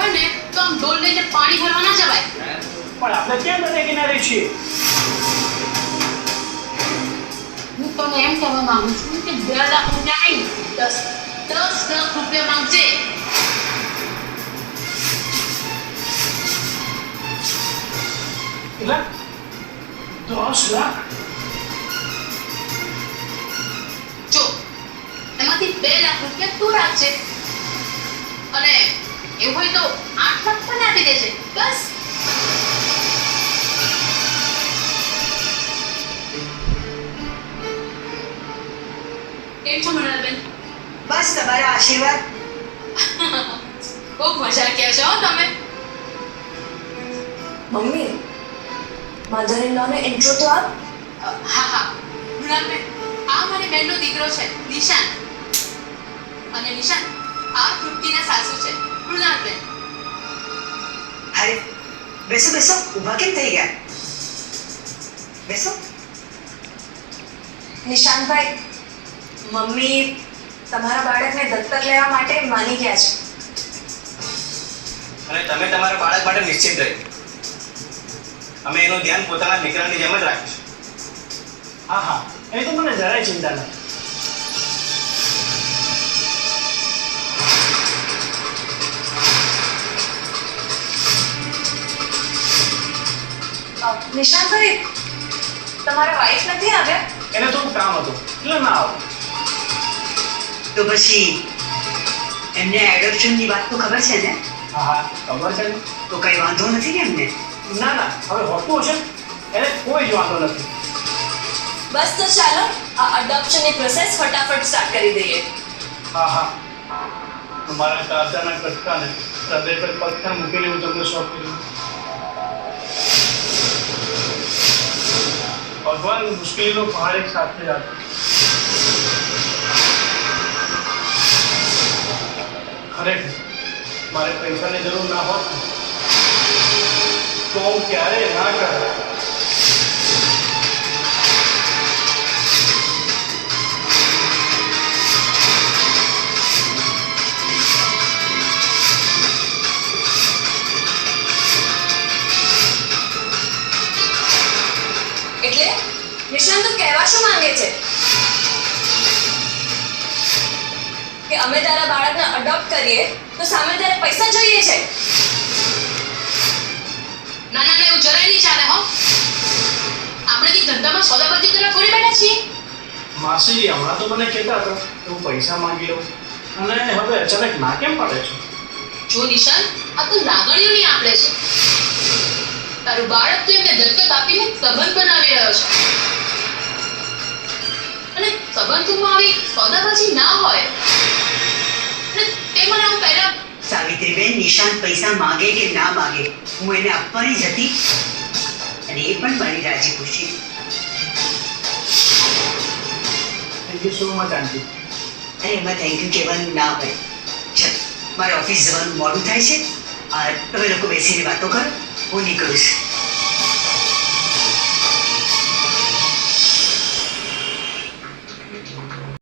હોય ને તો આમ ડોલ લઈને પાણી ભરવા ના જવાય. પણ આપણે ક્યાં નદી કિનારે છીએ? હું તને એમ કહેવા માંગુ છું કે 2 લાખ રૂપિયા નહીં, 10 લાખ રૂપિયા માંગજે. કેટલા? 10 લાખ? જો એમાંથી 2 લાખ રૂપિયા તું રાખજે અને એવું હોય તો 8 લાખ પણ આપી દેજે. બસ. કેમ છો મૃણાલબેન? બસ તમારા આશીર્વાદ. બહુ મજા કર્યા છો હો તમે. મમ્મી મધર ઇન લો ને ઇન્ટ્રો તો આપ. હા મૃણાલબેન, આ મારી બહેનનો દીકરો છે નિશાન, અને નિશાન આ તૃપ્તિના સાસુ છે મૃણાલબેન. અરે બેસો બેસો, ઊભા કેમ થઈ ગયા? બેસો. નિશાંતભાઈ, મમ્મી તમારા બાળકને દત્તક લેવા માટે માની ગયા છે. અને તમે તમારા બાળક માટે નિશ્ચિત રહી. અમે એનું ધ્યાન પોતાના દીકરાની જેમ જ રાખીશું. હા હા, એ તો મને જરાય ચિંતા નથી. નિશાંતભાઈ, તમારા વાઈફ નથી આવ્યા? એને થોડું કામ હતું એટલે ના આવું. તો પછી એમને એડોપ્શનની વાત તો ખબર છે ને? હા હા, ખબર છે ને. તો કઈ વાંધો નથી ને એમને? ના ના, હવે હોતું હશે એને કોઈ જ વાંધો નથી. બસ તો ચાલો આ અડોપ્શનની પ્રોસેસ ફટાફટ સ્ટાર્ટ કરી દઈએ. હા હા, તમારા દાદાના કટકાને હૃદય પર પથ્થર મૂકીને હું તમને સોંપી. ભગવાન મુશ્કેલીનો પહાડ એક સાથે આપે. ખરેખર મારે પૈસાની જરૂર ના હોત તો હું ક્યારે ના કર. એટલે નિશાંત તો કહેવા શું માંગે છે કે અમે તારા બાળકને અડોપ્ટ કરીએ તો સામે તારે પૈસા જોઈએ છે? ના ના ના, એવું જરાય નહીં ચાલે હો. આપણે કઈ ધંધામાં સોદાબાજી કરવા થોડી બેઠા છીએ. માસી હમણાં તો મને કહેતા હતા કે હું પૈસા માંગી લઉં, અને હવે અચાનક ના કેમ પાડે છે? જો નિશાન, આ તો લાગણીઓની આપણે છે. તારું બાળક તો એમને દત્તક આપીને સંબંધ બનાવી રહ્યો છે, અને સંબંધોમાં આવી સોદાબાજી ના હોય. અને તે મને હું પહેલા સાવિત્રીબેન, નિશાંત પૈસા માગે કે ના માગે, હું એને આપવાની જ હતી, અને એ પણ મારી રાજી ખુશી. થેન્ક યુ સો મચ આંટી. અરે એમાં થેન્ક યુ કહેવાનું ના હોય. ચાલ, મારે ઓફિસ જવાનું મોડું થાય છે. તમે લોકો બેસીને વાતો કરો, હું નીકળું છું.